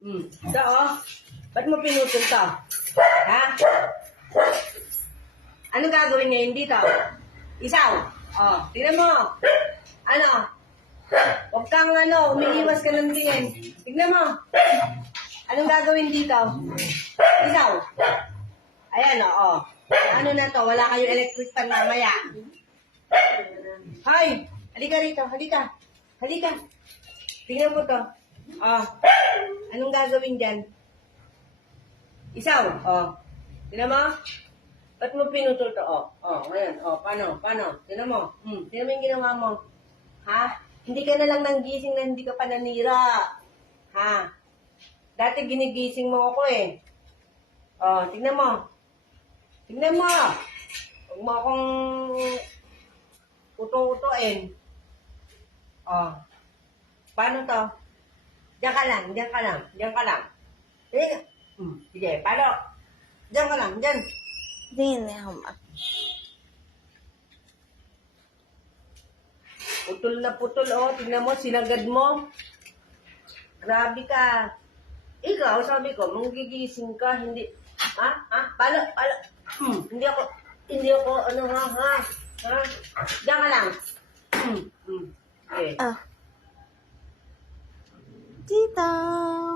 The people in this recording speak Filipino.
Ito, oh. Ba't mo pinutol to? Ha? Anong gagawin ngayon dito? Isaw. Oh, tingnan mo. Ano? Huwag kang umiiwas ka ng tingin. Tignan mo. Anong gagawin dito? Isaw. Ayan, oh. Ano na to? Wala kayong electric pan mamaya. Hoy! Halika rito. Halika. Halika. Tingnan mo to. Oh. Anong gagawin dyan? Isaw. Oh. Tingnan mo. Ba't mo pinutol to? Oh. Oh, ngayon. Oh, paano? Paano? Tingnan mo. Tingnan mo yung ginawa mo. Ha? Hindi ka na lang nanggising na hindi ka pa nanira. Ha? Dati ginigising mo ako eh. Oh, tingnan mo. Tingnan mo. Huwag mo akong uto-utoin. Oh. Paano to? Diyan ka lang, diyan ka lang, diyan ka lang. Sige, paano? Diyan ka lang, diyan. 念念好吗？ Putol na putol, oh. Tingnan mo, sinagad mo. Grabe ka. Ikaw, sabi ko, manggigising ka, hindi. Ha? Ha? Paano? Paano? Hindi ako, ha? Diyan ka lang. Okay. Ah，记得。